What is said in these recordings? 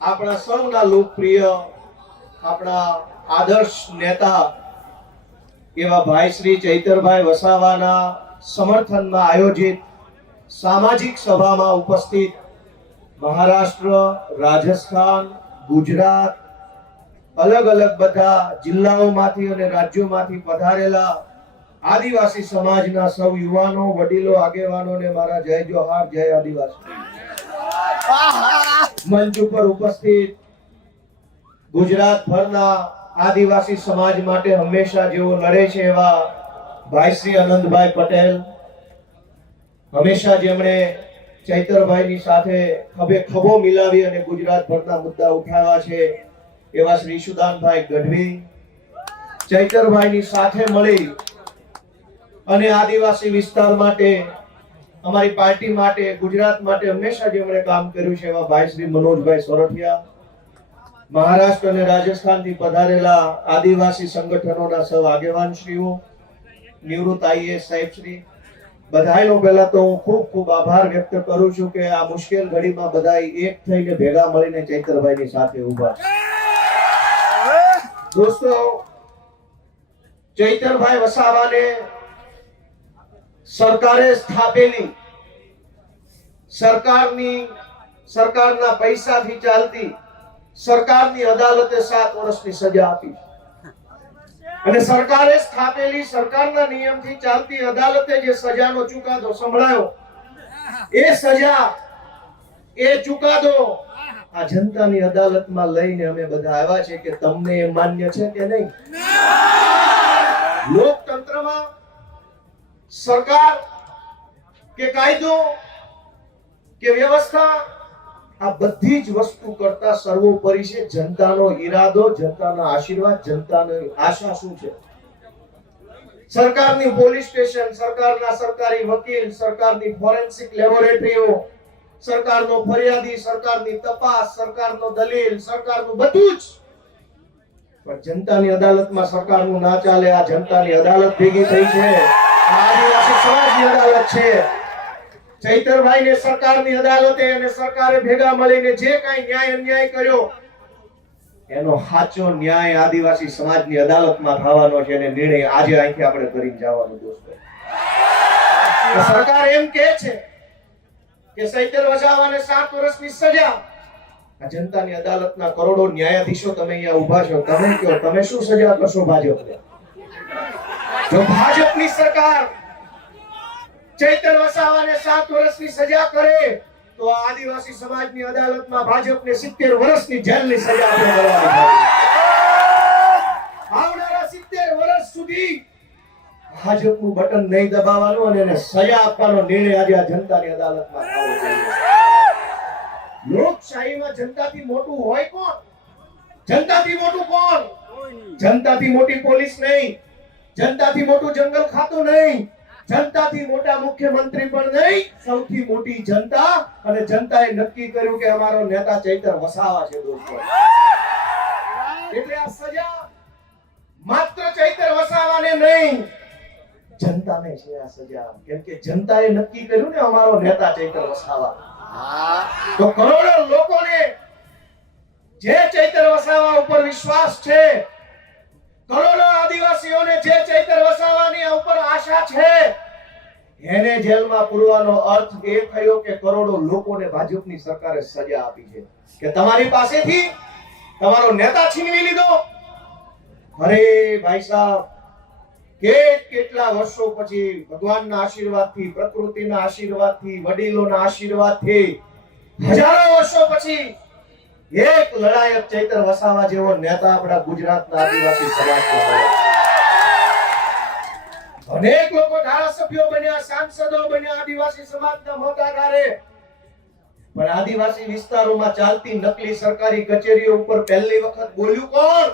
આપણા સૌના લોકપ્રિય આપણા આદર્શ નેતા એવા ભાઈ શ્રી ચૈતરભાઈ વસાવાના સમર્થનમાં આયોજિત સામાજિક સભામાં ઉપસ્થિત મહારાષ્ટ્ર, રાજસ્થાન, ગુજરાત, અલગ અલગ બધા જિલ્લાઓમાંથી અને રાજ્યોમાંથી પધારેલા આદિવાસી સમાજના સૌ યુવાનો, વડીલો, આગેવાનોને મારા જય જોહાર, જય આદિવાસી. મંચ ઉપર ઉપસ્થિત ગુજરાતભરના આદિવાસી સમાજ માટે હંમેશા જેઓ લડે છે એવા ભાઈ શ્રી આનંદભાઈ પટેલ, હંમેશા જેમણે ચૈતરભાઈની સાથે ખભે ખભો મિલાવી અને ગુજરાતભરના મુદ્દા ઉઠાવ્યા છે એવા શ્રી સુદાનભાઈ ગઢવી, ચૈતરભાઈની સાથે મળી અને આદિવાસી વિસ્તાર માટે, અમારી પાર્ટી માટે, ગુજરાત માટે હંમેશા જેમણે કામ કર્યું છે એવા ભાઈ શ્રી મનોજભાઈ સોરઠિયા, મહારાષ્ટ્ર અને રાજસ્થાનથી પધારેલા આદિવાસી સંગઠનોના સૌ આગેવાનશ્રીઓ, નિવૃત્ત આઈએએસ સાહેબશ્રી, બધાયનો પહેલા તો હું ખૂબ ખૂબ આભાર વ્યક્ત કરું છું કે આ મુશ્કેલ ઘડીમાં બધાય એક થઈને ભેગા મળીને ચૈતરભાઈની સાથે ઊભા છે. દોસ્તો, ચૈતરભાઈ વસાવાને સરકારે સ્થાપેલી સરકારના પૈસાથી ચાલતી સરકારની અદાલતે 7 વર્ષની સજા આપી અને સરકારે સ્થાપેલી સરકારના નિયમથી ચાલતી અદાલતે જે સજાનો ચુકાદો સંભળાયો, એ સજા, એ ચુકાદો આ જનતાની અદાલતમાં લઈને અમે બધા આવ્યા છે કે તમને એ માન્ય છે કે નહીં. લોકતંત્રમાં સરકાર કે કાયદો કે વ્યવસ્થા આ બધી જ વસ્તુ કરતા સર્વોપરી છે જનતાનો ઈરાદો, જનતાના આશીર્વાદ, જનતાની આશા શું છે. સરકારની પોલીસ સ્ટેશન, સરકારના સરકારી વકીલ, સરકારની ફોરેન્સિક લેબોરેટરીઓ, સરકારનો ફરિયાદી, સરકારની તપાસ, સરકારનો દલીલ, સરકારનું બધું જ, પણ જનતાની અદાલતમાં સરકારનું ના ચાલે. આ જનતાની અદાલત ભેગી થઈ છે, આદિવાસી સમાજની અદાલત છે. ચૈતરભાઈને સરકારની અદાલતે અને સરકારે ભેગા મળીને જે કાંઈ ન્યાય અન્યાય કર્યો એનો સાચો ન્યાય આદિવાસી સમાજની અદાલતમાં થવાનો છે અને નિર્ણય આજે અહીંથી આપણે કરીને જવાનું. દોસ્તો, સરકાર એમ કહે છે કે ચૈતર વસાવાને 7 વર્ષની સજા. આ જનતાની અદાલતના કરોડો ન્યાયાધીશો તમે અહીંયા ઊભા છો, તમે કહો તમે શું સજા કરશો ભાજપને? જો ભાજપની સરકાર ચૈતર વસાવાને 7 વર્ષની સજા કરે તો આદિવાસી સમાજની અદાલતમાં ભાજપને 70 વર્ષની જેલની સજા આપણે કરવાની છે. આવનારા 70 વર્ષ સુધી ભાજપનું બટન નહીં દબાવવાનું અને એને સજા આપવાનો નિર્ણય આજે આ જનતાની અદાલતમાં થવો જોઈએ. લોકશાહીમાં જનતાથી મોટું હોય કોણ? જનતાથી મોટું કોણ? જનતાથી મોટી પોલીસ નહીં, જનતાથી મોટું જંગલ ખાતું નહીં, જનતાથી મોટા મુખ્યમંત્રી પણ નહીં, સૌથી મોટી જનતા. અને જનતાએ નક્કી કર્યું કે અમારો નેતા ચૈતર વસાવા છે. દોસ્તો, એટલે આ સજા માત્ર ચૈતર વસાવાને નહીં, જનતાને છે આ સજા. કેમ કે જનતાએ નક્કી કર્યું ને અમારો નેતા ચૈતર વસાવા. તો કરોડો લોકોને જે ચૈતર વસાવા ઉપર વિશ્વાસ છે, કરોડો આદિવાસીઓને જે ચૈતર વસાવાની ઉપર આશા છે, એને જેલમાં પૂરવાનો અર્થ એ થયો કે કરોડો લોકોને ભાજપની સરકારે સજા આપી છે કે તમારી પાસેથી તમારો નેતા છીનવી લીધો. અરે ભાઈ સાહેબ, કેટલા વર્ષો પછી ભગવાનના આશીર્વાદથી, પ્રકૃતિના આશીર્વાદથી, વડીલોના આશીર્વાદથી, હજારો વર્ષો પછી એક લડાયક ચૈતર વસાવા જેવો નેતા આપણા ગુજરાતના આદિવાસી સમાજનો મળ્યો. અનેક લોકો ધારાસભ્યો બન્યા, સાંસદો બન્યા આદિવાસી સમાજના મતાધારે, પણ આદિવાસી વિસ્તારોમાં ચાલતી નકલી સરકારી કચેરીઓ ઉપર પહેલી વખત બોલ્યું કોણ?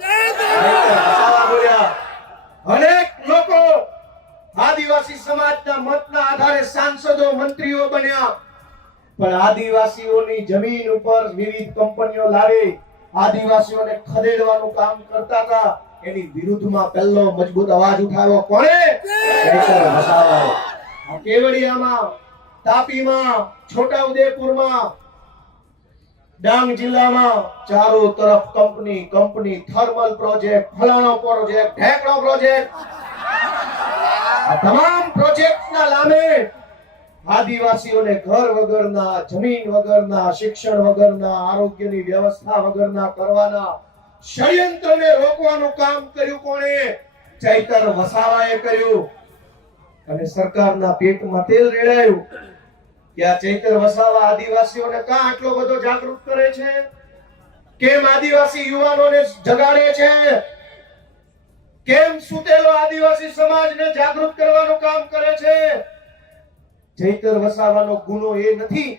ચૈતર વસાવા બોલ્યા. અનેક લોકો આદિવાસી સમાજના મતના આધારે સાંસદો, મંત્રીઓ બન્યા, પણ આદિવાસીઓની જમીન ઉપર વિવિધ કંપનીઓ લાવી આદિવાસીઓને ખદેડવાનું કામ કરતા હતા. એની વિરુદ્ધમાં પહેલો મજબૂત અવાજ ઉઠાવ્યો કોણે? ચૈતર વસાવાએ. કેવડિયામાં, તાપીમાં, છોટાઉદેપુરમાં ડાંગ જિલ્લામાં ચારો તરફ કંપની થર્મલ પ્રોજેક્ટ, ફલાણો પ્રોજેક્ટ, ઢેકણો પ્રોજેક્ટ, આ તમામ પ્રોજેક્ટના નામે આદિવાસીઓને ઘર વગરના, જમીન વગરના, શિક્ષણ વગરના, આરોગ્યની વ્યવસ્થા વગરના કરવાના ષડયંત્રને રોકવાનું કામ કર્યું કોણે? ચૈતર વસાવાએ કર્યું. અને સરકારના પેટમાં તેલ રેડાયું કે આ ચૈતર વસાવા આદિવાસીઓને કાં આટલો બધો જાગૃત કરે છે? કેમ આદિવાસી યુવાનોને જગાડે છે? કેમ સુતેલો આદિવાસી સમાજને જાગૃત કરવાનું કામ કરે છે? ચૈતર વસાવાનો ગુનો એ નથી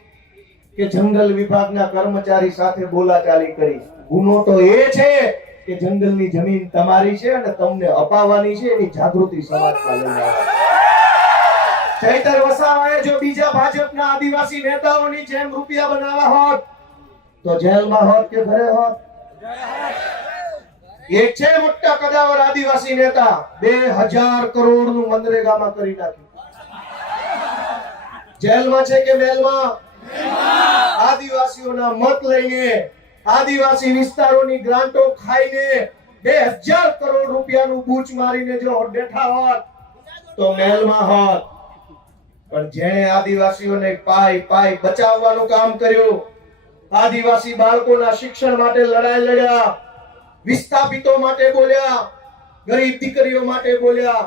કે જંગલ વિભાગના કર્મચારી સાથે બોલાચાલી કરી. ગુનો તો એ છે કે જંગલની જમીન તમારી છે અને તમને અપાવવાની છે, એની જાગૃતિ સમાજમાં લઈને આવે. ચૈતર વસાવાએ જો બીજા ભાજપના આદિવાસી નેતાઓની જેમ રૂપિયા બનાવ્યા હોત તો જેલમાં હોત કે ઘરે હોત? એક છે મોટા કદાવર આદિવાસી નેતા, 2000 કરોડનું મનરેગામાં કરી નાખ્યું. જેલમાં છે કે મેલમાં? આદિવાસીઓના મત લઈને, આદિવાસી વિસ્તારોની ગ્રાન્ટો ખાઈને 2000 કરોડ રૂપિયાનું બૂચ મારીને જો બેઠા હોત તો મેલમાં હોત. પણ જેણે આદિવાસીઓને પાય બચાવવાનું કામ કર્યું, આદિવાસી બાળકોના શિક્ષણ માટે લડાઈ લડ્યા, વિસ્થાપિતો માટે બોલ્યા, ગરીબ દીકરીઓ માટે બોલ્યા,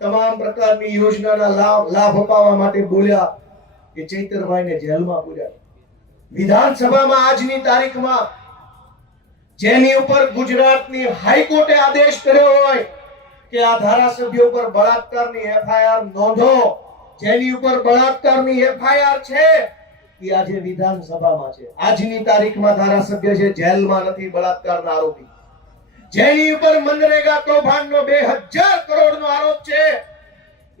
તમામ પ્રકારની યોજનાના લાભ અપાવવા માટે બોલ્યા, એ ચૈતરભાઈને જેલમાં પૂર્યા. વિધાનસભામાં આજની તારીખમાં જેની ઉપર ગુજરાતની હાઈકોર્ટે આદેશ કર્યો હોય કે આ ધારાસભ્યો પર બળાત્કારની એફઆઈઆર નોંધો, જેની ઉપર બળાત્કારની એફઆઈઆર છે એ આજે વિધાનસભામાં છે. આજની તારીખમાં ધારાસભ્ય છે, જેલમાં નથી બળાત્કારના આરોપી. જેની ઉપર મનરેગા કૌભાંડનો 2000 કરોડનો આરોપ છે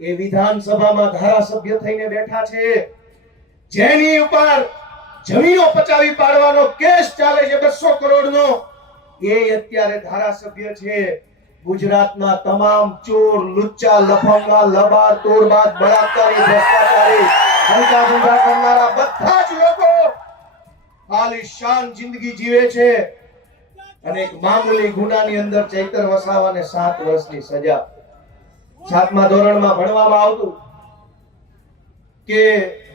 એ વિધાનસભામાં ધારાસભ્ય થઈને બેઠા છે. જેની ઉપર જમીનો પચાવી પાડવાનો કેસ ચાલે છે 200 કરોડનો, એ અત્યારે ધારાસભ્ય છે. ગુજરાતના તમામ ચોર, લુચ્ચા, લફંગા, લબાડ, તોડબાજ, બળાત્કારી, ભ્રષ્ટાચારી, ધંધા કરનારા બધા જ લોકો આલિશાન જિંદગી જીવે છે. અને એક મામૂલી ગુનાની અંદર ચૈતર વસાવાને 7 વર્ષની સજા. 7મા ધોરણમાં ભણવામાં આવતું કે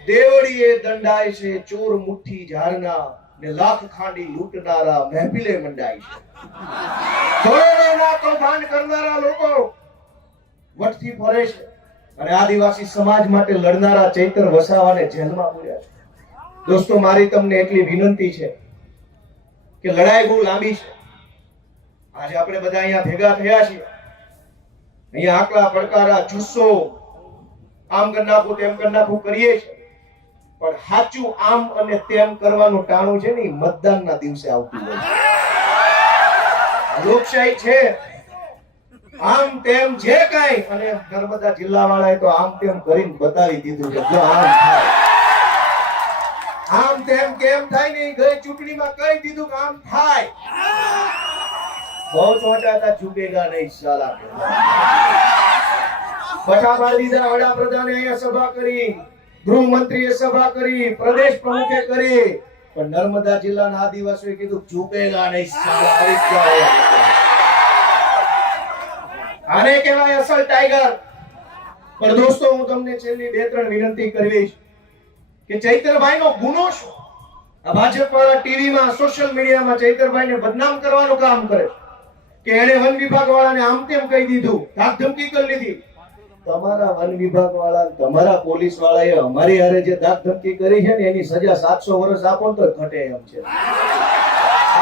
દેવડીએ દંડાય છે ચોર મુઠ્ઠી ઝારના, ને લાખ ખાંડી લૂંટનારા મહેફિલે મંડાય છે. કરોડોના કૌભાંડ કરનારા લોકો વટથી ફરે છે અને આદિવાસી સમાજ માટે લડનારા ચૈતર વસાવાને જેલમાં પૂર્યા છે. દોસ્તો, મારી તમને એટલી વિનંતી છે કે લડાઈ બહુ લાંબી છે. આજે આપણે બધા અહીંયા ભેગા થયા છીએ, અહીંયા આકલા પડકારા, જુસ્સો, આમ કરી નાખું તેમ કરી નાખું કરીએ છીએ. પણ સાચું આમ અને તેમ કરવાનું ટાણું છે ને એ મતદાનના દિવસે આવતું હોય. લોકશાહી છે, આમ તેમ જે કાંઈ, અને નર્મદા જિલ્લા વાળાએ તો આમ તેમ કરીને બતાવી દીધું છે. જો આમ થાય, આમ તેમ કેમ થાય ને, ગઈ ચૂંટણીમાં કહી દીધું કે આમ થાય. બહુ ચોંટા હતા, ઝૂકેગા નહીં સાલા. પઠા પાડી દીધા. વડાપ્રધાને અહીંયા સભા કરી, ગૃહમંત્રીએ સભા કરી, પ્રદેશ પ્રમુખે કરી, પણ નર્મદા જિલ્લાના આદિવાસીઓએ કીધું ઝૂકેગા નહીં સાલા. આવી ગયા. આને કહેવાય અસલ ટાઈગર. પણ દોસ્તો, હું તમને છેલ્લી 2-3 વિનંતી કરીશ કે ચૈતરભાઈનો ગુનો શું? આ ભાજપ વાળા ટીવીમાં, સોશિયલ મીડિયામાં ચૈતરભાઈને બદનામ કરવાનું કામ કરે કે એને વન વિભાગ વાળાને આમ તેમ કહી દીધું, ધાક ધમકી કરી લીધી. તમારા વન વિભાગ વાળા, તમારા પોલીસ વાળાએ અમારી હારે જે ધાક ધમકી કરી છે ને એની સજા 700 વર્ષ આપો તો ઘટે એમ છે.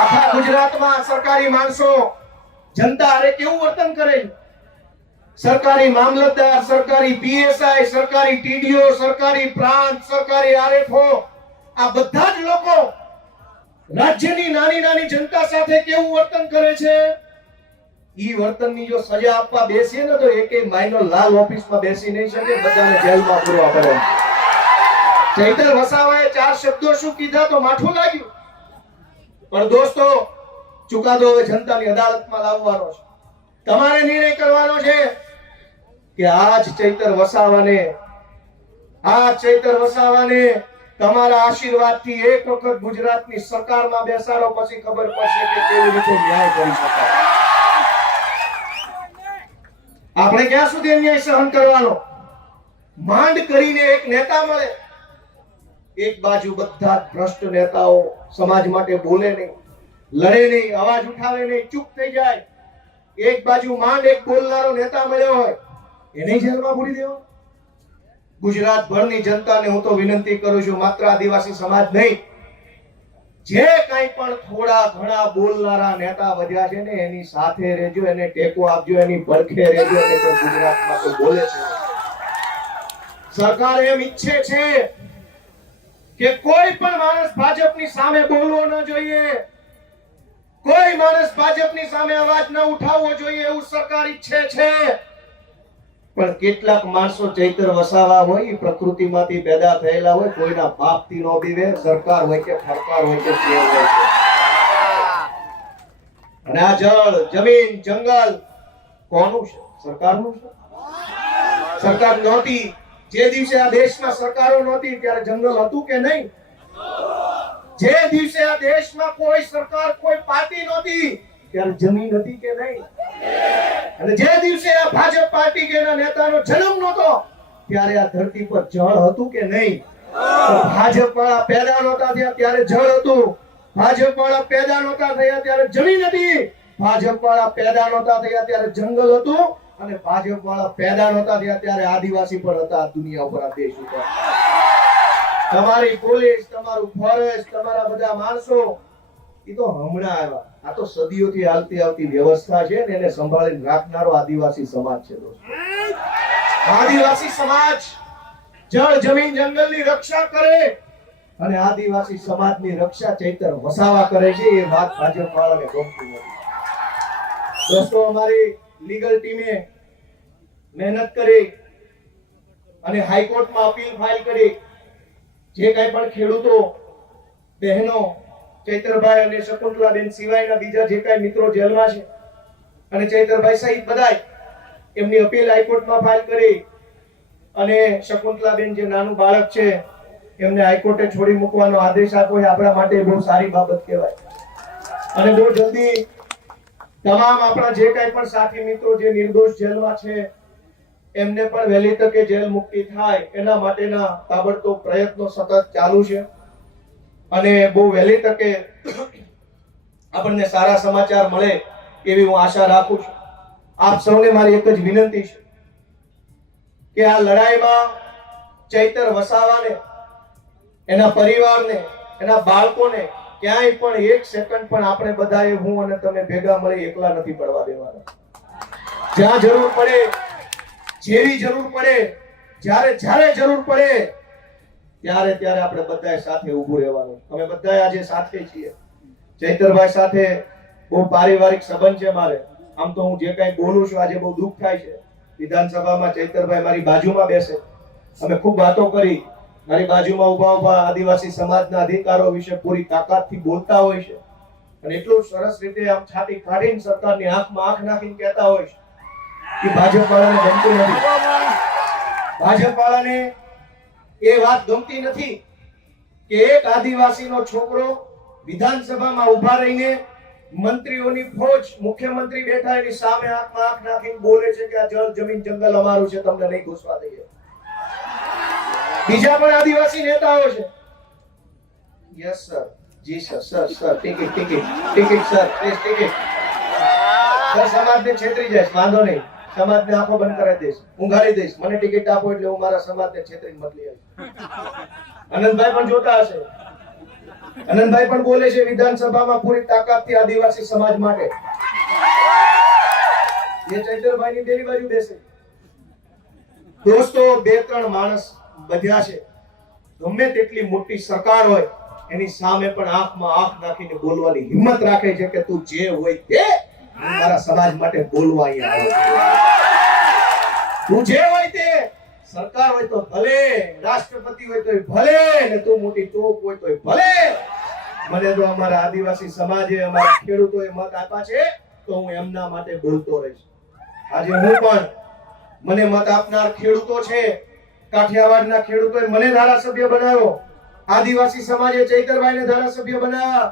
આખા ગુજરાતમાં સરકારી માણસો જનતા હારે કેવું વર્તન કરે? સરકારી મામલતદાર, સરકારી પીએસઆઈ, સરકારી ટીડીઓ, સરકારી પ્રાંત, સરકારી આરએફઓ, આ બધા જ લોકો રાજ્યની નાની જનતા સાથે કેવું વર્તન કરે છે? ઈ વર્તનની જો સજા આપવા બેસીએ ને તો એકે માઇનર લાલ ઓફિસમાં બેસી નહીં શકે, બધાને જેલમાં પૂરવા પડે. ચૈતર વસાવાએ 4 શબ્દો શું કીધા તો માઠું લાગ્યું. પણ દોસ્તો, ચુકાદો હવે જનતાની અદાલતમાં લાવવાનો છે. તમારે નિર્ણય કરવાનો છે કે આ ચૈતર વસાવાને તમારા આશીર્વાદથી એક વખત ગુજરાતની સરકારમાં બેસાડો, પછી ખબર પડશે કે કેવી રીતે ન્યાય કરી શકાય. આપણે ક્યાં સુધી અન્યાય સહન કરવાનો? માંડ કરીને એક નેતા મળે, એક બાજુ બધા ભ્રષ્ટ નેતાઓ સમાજ માટે બોલે નહીં, લડે નહીં, અવાજ ઉઠાવે નહીં, ચૂપ થઈ જાય. એક બાજુ માંડ એક બોલનારો નેતા મળ્યો હોય, એને જેલમાં પૂરી દેવો. ગુજરાત ભરની જનતાને હું તો વિનંતી કરું છું, માત્ર આદિવાસી સમાજ નહીં, જે કંઈ પણ થોડા ઘણા બોલનારા નેતા વધ્યા છે ને એની સાથે રહેજો, એને ટેકો આપજો, એની પડખે રહેજો. અને તો ગુજરાતમાં તો બોલે છે. સરકાર એમ ઈચ્છે છે કે કોઈ પણ માણસ ભાજપની સામે બોલવો ન જોઈએ, કોઈ માણસ ભાજપની સામે અવાજ ન ઉઠાવવો જોઈએ, એવું સરકાર ઈચ્છે છે. પણ કેટલાક માણસો ચૈતર વસાવા હોય, પ્રકૃતિમાંથી પેદા થયેલા હોય, કોઈના બાપથી નો બીવે, સરકાર હોય કે સરકાર હોય કે શેર હોય છે. અને આ જળ, જમીન, જંગલ કોનું છે? સરકારનું છે. સરકાર નહોતી, જે દિવસે આ દેશમાં સરકારો નહોતી ત્યારે જંગલ હતું કે નહીં? જે દિવસે આ દેશમાં કોઈ સરકાર, કોઈ પાર્ટી નહોતી ત્યારે જમીન હતી કે નહીં? અને જે દિવસે આ ભાજપ પાર્ટી કે એના નેતાનો જન્મ નહોતો ત્યારે આ ધરતી પર જળ હતું કે નહીં? ભાજપ વાળા પેદા નહોતા થયા ત્યારે જળ હતું, ભાજપ વાળા પેદા નહોતા થયા ત્યારે જમીન હતી, ભાજપ વાળા પેદા નહોતા થયા ત્યારે જંગલ હતું, અને ભાજપ વાળા પેદા નહોતા થયા ત્યારે આદિવાસી પણ હતા આ દુનિયા ઉપર, આ દેશ ઉપર. તમારી પોલીસ, તમારું ફોરેસ્ટ, તમારા બધા માણસો એ તો હમણાં આવ્યા. આ તો સદીઓથી હાલતી આવતી વ્યવસ્થા છે ને એને સંભાળીને રાખનારો આદિવાસી સમાજ છે દોસ્તો. આદિવાસી સમાજ જળ, જમીન, જંગલની રક્ષા કરે અને આદિવાસી સમાજની રક્ષા ચૈતર વસાવા કરે છે. એ વાત ભાજપ વાળાને ગમતી નથી. દોસ્તો, અમારી લીગલ ટીમે મહેનત કરી અને હાઈકોર્ટમાં અપીલ ફાઇલ કરી. જે કંઈ પણ ખેડૂતો, બહેનો, ચૈતરભાઈ અને શકુંતલાબેન સિવાયના બીજા જે કાંઈ મિત્રો જેલમાં છે અને ચૈતરભાઈ સહિત બધાય એમની અપીલ હાઈકોર્ટમાં ફાઇલ કરી. અને શકુંતલાબેન જે નાનું બાળક છે એમને હાઈકોર્ટે છોડી મૂકવાનો આદેશ આપ્યો. એ આપણા માટે બહુ સારી બાબત કહેવાય. અને બહુ જલ્દી તમામ આપણા જે કાંઈ પણ સાથી મિત્રો જે નિર્દોષ જેલમાં છે એમને પણ વહેલી તકે જેલ મુક્તિ થાય એના માટેના તાબડતોબ પ્રયત્નો સતત ચાલુ છે. અને બહુ વહેલી તકે આપણને સારા સમાચાર મળે એવી હું આશા રાખું છું. આપ સૌને મારી એક જ વિનંતી છે કે આ લડાઈમાં ચૈતર વસાવાને, એના પરિવારને, એના બાળકોને ક્યાંય પણ એક સેકન્ડ પણ આપણે બધાએ, હું અને તમે ભેગા મળી એકલા નથી પડવા દેવાના. જ્યાં જરૂર પડે, જેવી જરૂર પડે, જ્યારે જરૂર પડે ત્યારે આપણે બધાએ સાથે ઊભું રહેવાનું. અમે બધાએ આજે સાથે છીએ. ચૈતરભાઈ સાથે બહુ પારિવારિક સંબંધ છે મારે. આમ તો હું જે કાંઈ બોલું છું આજે બહુ દુઃખ થાય છે. વિધાનસભામાં ચૈતરભાઈ મારી બાજુમાં બેસે, અમે ખૂબ વાતો કરી. મારી બાજુમાં ઉભા આદિવાસી સમાજના અધિકારો વિશે પૂરી તાકાતથી બોલતા હોય છે અને એટલું સરસ રીતે આમ છાતી કાઢીને સરકારની આંખમાં આંખ નાખીને કહેતા હોય છે કે ભાજપ વાળાને ગમતું નથી. ભાજપ વાળાને એ વાત ગમતી નથી કે એક આદિવાસીનો છોકરો વિધાનસભામાં ઉભા રહીને મંત્રીઓની ફોજ, મુખ્યમંત્રી બેઠા એની સામે આંખમાં આંખ નાખીને બોલે છે કે આ જળ, જમીન, જંગલ અમારું છે, તમને નહીં ઘૂસવા દઈએ. બીજા પણ આદિવાસી નેતાઓ છે. યસ સર, જી sir, sir ticket sir, please ticket. Sir સમાજને છેતરી જાય, વાંધો નહીં, સમાજને આંખો બંધ કરાવી દઈશ, હું ગાળી દઈશ, મને ટિકિટ આપો એટલે હું મારા સમાજને છેતરીને મોકલી આવીશ. આનંદભાઈ પણ જોતા હશે. આનંદભાઈ પણ બોલે છે વિધાનસભામાં પૂરી તાકાતથી આદિવાસી સમાજ માટે. એ ચૈતરભાઈની પેલી બાજુ બેસે. દોસ્તો, બે ત્રણ માણસ બધ્યા છે. ગમે તેટલી મોટી સરકાર હોય એની સામે પણ આંખમાં આંખ નાખીને બોલવાની હિંમત રાખે છે કે તું જે હોય તે મારા સમાજ માટે બોલવા અહીંયા આવ્યો. તું જે હોય તે, સરકાર હોય તો ભલે, રાષ્ટ્રપતિ હોય તો ભલે, ને તું મોટી તોપ હોય તો ભલે. મને તો અમારા આદિવાસી સમાજે, અમારા ખેડૂતોએ મત આપ્યા છે તો હું એમના માટે બોલતો રહીશ. આજે હું પણ, મને મત આપનાર ખેડૂતો છે, કાઠિયાવાડના ખેડૂતોએ મને ધારાસભ્ય બનાવ્યો. આદિવાસી સમાજે ચૈતરભાઈને ધારાસભ્ય બનાવ્યા.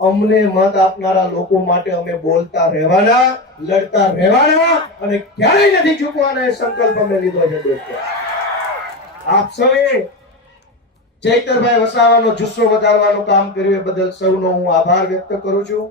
અમને મત આપનારા લોકો માટે અમે બોલતા રહેવાના, લડતા રહેવાના અને ક્યારેય નથી ચૂકવાના, એ સંકલ્પ અમે લીધો છે દોસ્તો. આપ સૌએ ચૈતરભાઈ વસાવાનો જુસ્સો વધારવાનું કામ કર્યું એ બદલ સૌનો હું આભાર વ્યક્ત કરું છું.